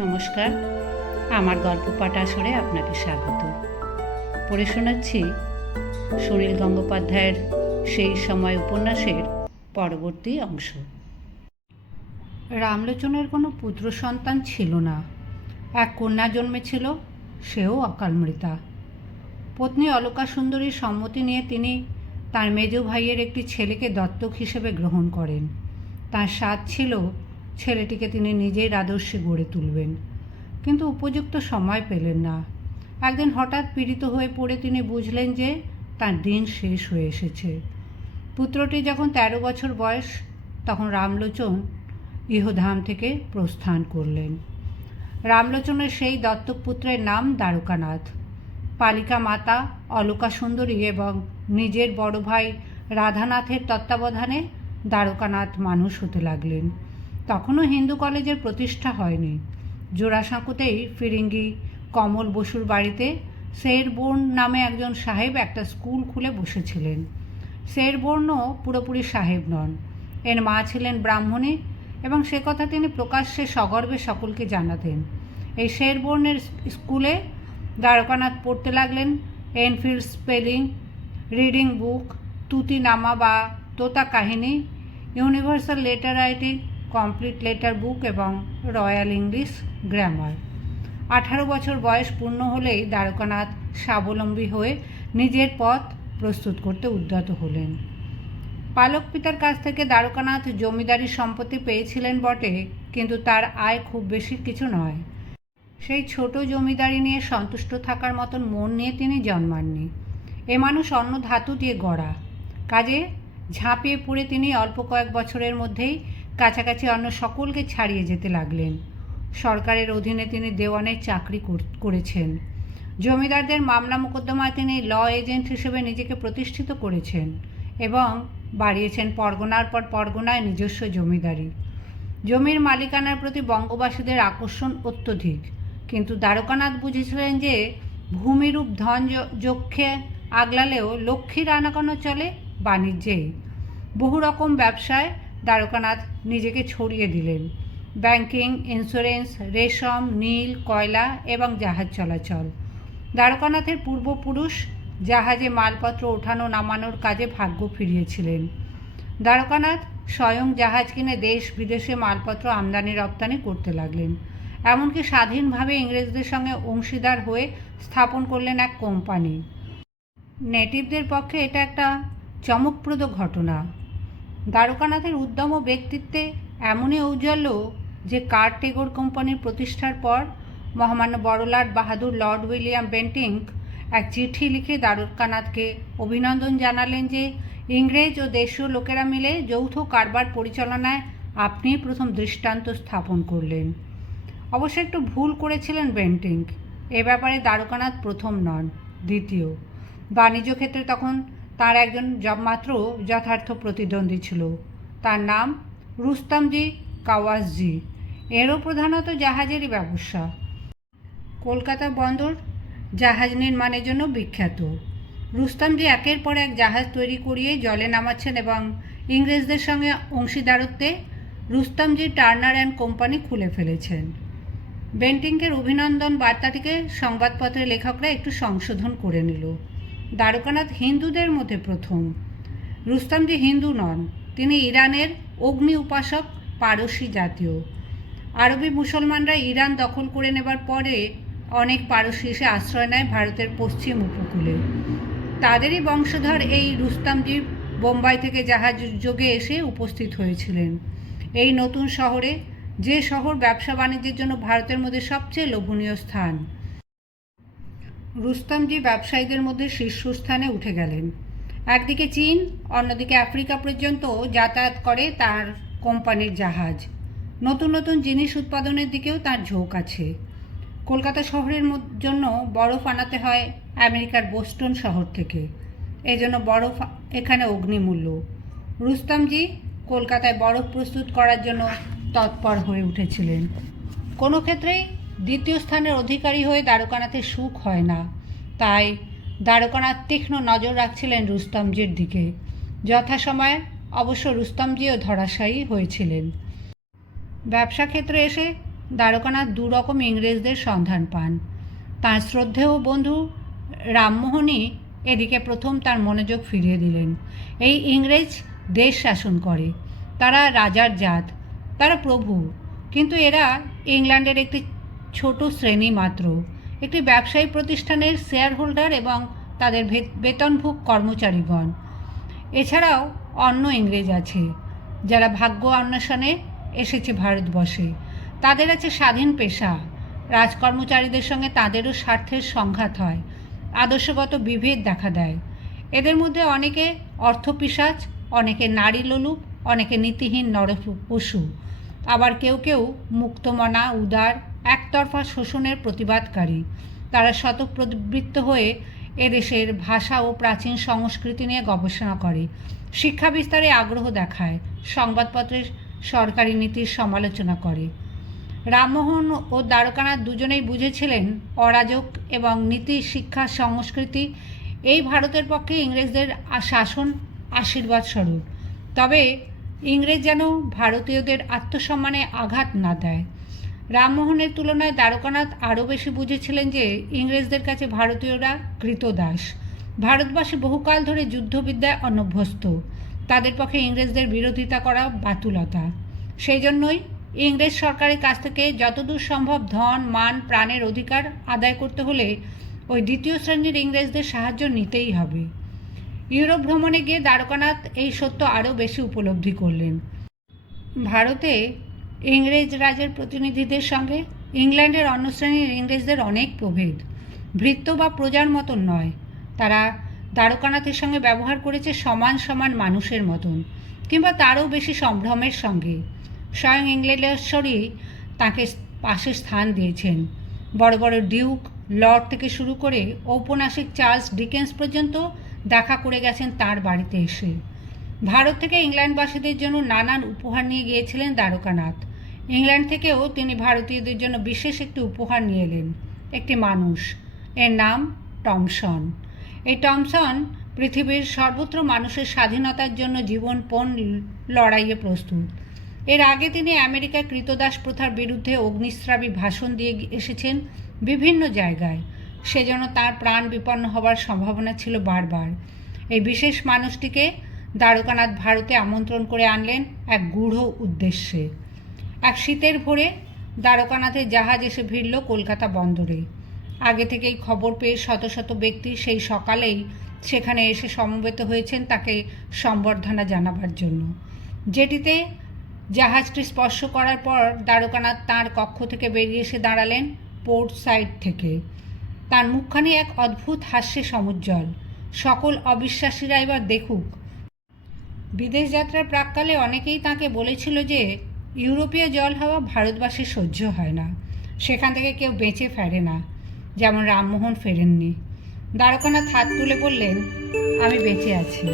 নমস্কার। আমার গল্প পাঠ আসরে আপনাকে স্বাগত। পড়ে শোনাচ্ছি সুনীল গঙ্গোপাধ্যায়ের সেই সময় উপন্যাসের পরবর্তী অংশ। রামলোচনের কোনো পুত্র সন্তান ছিল না। এক কন্যা জন্মেছিল, সেও অকালমৃতা। পত্নী অলকা সুন্দরীর সম্মতি নিয়ে তিনি তার মেজ ভাইয়ের একটি ছেলেকে দত্তক হিসেবে গ্রহণ করেন। তার স্বাদ ছিল ছেলেটিকে তিনি নিজেই আদর্শে গড়ে তুলবেন। কিন্তু উপযুক্ত সময় পেলেন না। একদিন হঠাৎ পীড়িত হয়ে পড়ে তিনি বুঝলেন যে তার দিন শেষ হয়ে এসেছে। পুত্রটি যখন তেরো বছর বয়স, তখন রামলোচন ইহধাম থেকে প্রস্থান করলেন। রামলোচনের সেই দত্তক পুত্রের নাম দ্বারকানাথ। পালিকা মাতা অলকা সুন্দরী এবং নিজের বড় ভাই রাধানাথের তত্ত্বাবধানে দ্বারকানাথ মানুষ হতে লাগলেন। তখনও হিন্দু কলেজের প্রতিষ্ঠা হয়নি। জোড়াসাঁকুতেই ফিরিঙ্গি, কমল বসুর বাড়িতে শেরবোর্ন নামে একজন সাহেব একটা স্কুল খুলে বসেছিলেন। শেরবোর্নও পুরোপুরি সাহেব নন। এর মা ছিলেন ব্রাহ্মণী এবং সে কথা তিনি প্রকাশ্যে সগর্বে সকলকে জানাতেন। এই শেরবোর্নের স্কুলে দ্বারকানাথ পড়তে লাগলেন, এনফিল্ড স্পেলিং, রিডিং বুক, তুতি নামা বা Tota Kahini, universal letter writing complete letter book এবং রয়্যাল ইংলিশ গ্রামার। আঠারো বছর বয়স পূর্ণ হলেই দ্বারকানাথ স্বাবলম্বী হয়ে নিজের পথ প্রস্তুত করতে উদ্যত হলেন। পালক পিতার কাছ থেকে দ্বারকানাথ জমিদারি সম্পত্তি পেয়েছিলেন বটে, কিন্তু তার আয় খুব বেশি কিছু নয়। সেই ছোট জমিদারি নিয়ে সন্তুষ্ট থাকার মতন মন নিয়ে তিনি জন্মাননি। এ মানুষ অন্য ধাতু দিয়ে গড়া। কাজে ঝাঁপিয়ে পড়ে তিনি অল্প কয়েক বছরের মধ্যেই কাছাকাছি অন্য সকলকে ছাড়িয়ে যেতে লাগলেন। সরকারের অধীনে তিনি দেওয়ানের চাকরি কর- করেছেন। জমিদারদের মামলা মোকদ্দমায় তিনি ল এজেন্ট হিসেবে নিজেকে প্রতিষ্ঠিত করেছেন এবং বাড়িয়েছেন পরগনার পর পরগনায় নিজস্ব জমিদারি। জমির মালিকানার প্রতি বঙ্গবাসীদের আকর্ষণ অত্যধিক। কিন্তু দ্বারকানাথ বুঝেছিলেন যে, ভূমিরূপ ধন যক্ষে আগলালেও লক্ষ্মীর আনাগানো চলে বাণিজ্যেই। বহু রকম ব্যবসায় দ্বারকানাথ নিজেকে ছড়িয়ে দিলেন। ব্যাংকিং, ইন্স্যুরেন্স, রেশম, নীল, কয়লা এবং জাহাজ চলাচল। দ্বারকানাথের পূর্বপুরুষ জাহাজে মালপত্র ওঠানো নামানোর কাজে ভাগ্য ফিরিয়েছিলেন। দ্বারকানাথ স্বয়ং জাহাজ কিনে দেশ বিদেশে মালপত্র আমদানি রপ্তানি করতে লাগলেন। এমনকি স্বাধীনভাবে ইংরেজদের সঙ্গে অংশীদার হয়ে স্থাপন করলেন এক কোম্পানি। নেটিভদের পক্ষে এটা একটা চমকপ্রদ ঘটনা। দ্বারকানাথের উদ্যম ও ব্যক্তিত্বে এমনই ঔজ্জ্বল্য যে কার টেগোর কোম্পানির প্রতিষ্ঠার পর মহামান্য বড়লাট বাহাদুর লর্ড উইলিয়াম বেন্টিঙ্ক এক চিঠি লিখে দ্বারকানাথকে অভিনন্দন জানালেন যে ইংরেজ ও দেশীয় লোকেরা মিলে যৌথ কারবার পরিচালনায় আপনিই প্রথম দৃষ্টান্ত স্থাপন করলেন। অবশ্য একটু ভুল করেছিলেন বেন্টিঙ্ক। এ ব্যাপারে দ্বারকানাথ প্রথম নন, দ্বিতীয়। বাণিজ্য ক্ষেত্রে তখন তার একজন মাত্র যথার্থ প্রতিদ্বন্দ্বী ছিল। তার নাম রুস্তামজি কাওয়াসজি। এরও প্রধানত জাহাজেরই ব্যবসা। কলকাতা বন্দর জাহাজ নির্মাণের জন্য বিখ্যাত। রুস্তামজি একের পর এক জাহাজ তৈরি করিয়ে জলে নামাচ্ছেন এবং ইংরেজদের সঙ্গে অংশীদারত্বে রুস্তামজি টার্নার অ্যান্ড কোম্পানি খুলে ফেলেছেন। বেন্টিংকের অভিনন্দন বার্তাটিকে সংবাদপত্রের লেখকরা একটু সংশোধন করে নিল। দ্বারকানাথ হিন্দুদের মধ্যে প্রথম। রুস্তামজি হিন্দু নন, তিনি ইরানের অগ্নি উপাসক, পারসি জাতীয়। আরবি মুসলমানরা ইরান দখল করে নেবার পরে অনেক পারসি এসে আশ্রয় নেয় ভারতের পশ্চিম উপকূলে। তাদেরই বংশধর এই রুস্তামজি বোম্বাই থেকে জাহাজ যোগে এসে উপস্থিত হয়েছিলেন। এই নতুন শহরে যে শহর ব্যবসা বাণিজ্যের জন্য ভারতের মধ্যে সবচেয়ে লোভনীয় স্থান। রুস্তমজি ব্যবসায়ীদের মধ্যে শীর্ষস্থানে উঠে গেলেন। একদিকে চীন, অন্যদিকে আফ্রিকা পর্যন্ত যাতায়াত করে তার কোম্পানির জাহাজ। নতুন নতুন জিনিস উৎপাদনের দিকেও তার ঝোঁক আছে। কলকাতা শহরের জন্য বরফ আনাতে হয় আমেরিকার বোস্টন শহর থেকে। এই জন্য বরফ এখানে অগ্নিমূল্য। রুস্তমজি কলকাতায় বরফ প্রস্তুত করার জন্য তৎপর হয়ে উঠেছিলেন। কোনো ক্ষেত্রেই দ্বিতীয় স্থানের অধিকারী হয়ে দ্বারকানাথের সুখ হয় না। তাই দ্বারকানাথ তীক্ষ্ণ নজর রাখছিলেন রুস্তমজির দিকে। যথাসময়ে অবশ্য রুস্তমজিও ধরাশায়ী হয়েছিলেন। ব্যবসা ক্ষেত্রে এসে দ্বারকানাথ দুরকম ইংরেজদের সন্ধান পান। তাঁর শ্রদ্ধেয় বন্ধু রামমোহনই এদিকে প্রথম তার মনোযোগ ফিরিয়ে দিলেন। এই ইংরেজ দেশ শাসন করে। তারা রাজার জাত, তারা প্রভু। কিন্তু এরা ইংল্যান্ডের একটি ছোট শ্রেণি মাত্র। একটি ব্যবসায়ী প্রতিষ্ঠানের শেয়ার হোল্ডার এবং তাদের বে- বেতনভোগ কর্মচারীগণ। এছাড়াও অন্য ইংরেজ আছে, যারা ভাগ্য অন্বেষণে এসেছে ভারতবর্ষে। তাদের আছে স্বাধীন পেশা। রাজকর্মচারীদের সঙ্গে তাদেরও স্বার্থের সংঘাত হয়, আদর্শগত বিভেদ দেখা দেয়। এদের মধ্যে অনেকে অর্থপিসাচ অনেকে নারী লোলুপ, অনেকে নীতিহীন নর পশু আবার কেউ কেউ মুক্তমনা, উদার একতরফা শোষণের প্রতিবাদকারী। তারা শতপ্রবৃত্ত হয়ে এদেশের ভাষা ও প্রাচীন সংস্কৃতি নিয়ে গবেষণা করে। শিক্ষা বিস্তারে আগ্রহ দেখায়। সংবাদপত্রের সরকারি নীতির সমালোচনা করে। রামমোহন ও দ্বারকানাথ দুজনেই বুঝেছিলেন, অরাজক এবং নীতি, শিক্ষা, সংস্কৃতি এই ভারতের পক্ষে ইংরেজদের শাসন আশীর্বাদ স্বরূপ। তবে ইংরেজ যেন ভারতীয়দের আত্মসম্মানে আঘাত না দেয়। রামমোহনের তুলনায় দ্বারকানাথ আরও বেশি বুঝেছিলেন যে ইংরেজদের কাছে ভারতীয়রা কৃতদাস। ভারতবাসী বহুকাল ধরে যুদ্ধবিদ্যায় অনভ্যস্ত। তাদের পক্ষে ইংরেজদের বিরোধিতা করা বাতুলতা। সেই জন্যই ইংরেজ সরকারের কাছ থেকে যতদূর সম্ভব ধন, মান, প্রাণের অধিকার আদায় করতে হলে ওই দ্বিতীয় শ্রেণির ইংরেজদের সাহায্য নিতেই হবে। ইউরোপ ভ্রমণে গিয়ে দ্বারকানাথ এই সত্য আরও বেশি উপলব্ধি করলেন। ভারতে ইংরেজ রাজের প্রতিনিধিদের সঙ্গে ইংল্যান্ডের অন্য শ্রেণির ইংরেজদের অনেক প্রভেদ। ভৃত্য বা প্রজার মতন নয়। তারা দ্বারকানাথের সঙ্গে ব্যবহার করেছে সমান সমান মানুষের মতন, কিংবা তারও বেশি সম্ভ্রমের সঙ্গে। স্বয়ং ইংল্যান্ডেশ্বরই তাকে পাশে স্থান দিয়েছেন। বড় বড় ডিউক, লর্ড থেকে শুরু করে ঔপন্যাসিক চার্লস ডিকেন্স পর্যন্ত দেখা করে গেছেন তার বাড়িতে এসে। ভারত থেকে ইংল্যান্ডবাসীদের জন্য নানান উপহার নিয়ে গিয়েছিলেন দ্বারকানাথ। ইংল্যান্ড থেকেও তিনি ভারতীয়দের জন্য বিশেষ একটি উপহার নিয়ে এলেন, একটি মানুষ। এর নাম টমসন। এই টমসন পৃথিবীর সর্বত্র মানুষের স্বাধীনতার জন্য জীবনপণ লড়াইয়ে প্রস্তুত। এর আগে তিনি আমেরিকার কৃতদাস প্রথার বিরুদ্ধে অগ্নিস্রাবী ভাষণ দিয়ে এসেছেন বিভিন্ন জায়গায়। সেজন্য তার প্রাণ বিপন্ন হবার সম্ভাবনা ছিল বারবার। এই বিশেষ মানুষটিকে দ্বারকানাথ ভারতে আমন্ত্রণ করে আনলেন এক গূঢ় উদ্দেশ্যে। এক শীতের ভোরে দ্বারকানাথের জাহাজ এসে ভিড়ল কলকাতা বন্দরে। আগে থেকেই খবর পেয়ে শত শত ব্যক্তি সেই সকালেই সেখানে এসে সমবেত হয়েছেন তাকে সম্বর্ধনা জানাবার জন্য। যেটিতে জাহাজটি স্পর্শ করার পর দ্বারকানাথ তাঁর কক্ষ থেকে বেরিয়ে এসে দাঁড়ালেন পোর্ট সাইড থেকে। তার মুখখানি এক অদ্ভুত হাস্যে সমুজ্জ্বল। সকল অবিশ্বাসীরা এবার দেখুক। বিদেশ যাত্রার প্রাককালে অনেকেই তাকে বলেছিল যে ইউরোপীয় জল হাওয়া ভারতবাসীর সহ্য হয় না। সেখান থেকে কেউ বেঁচে ফেরে না, যেমন রামমোহন ফেরেননি। দ্বারকানাথ হাত তুলে বললেন, আমি বেঁচে আছি।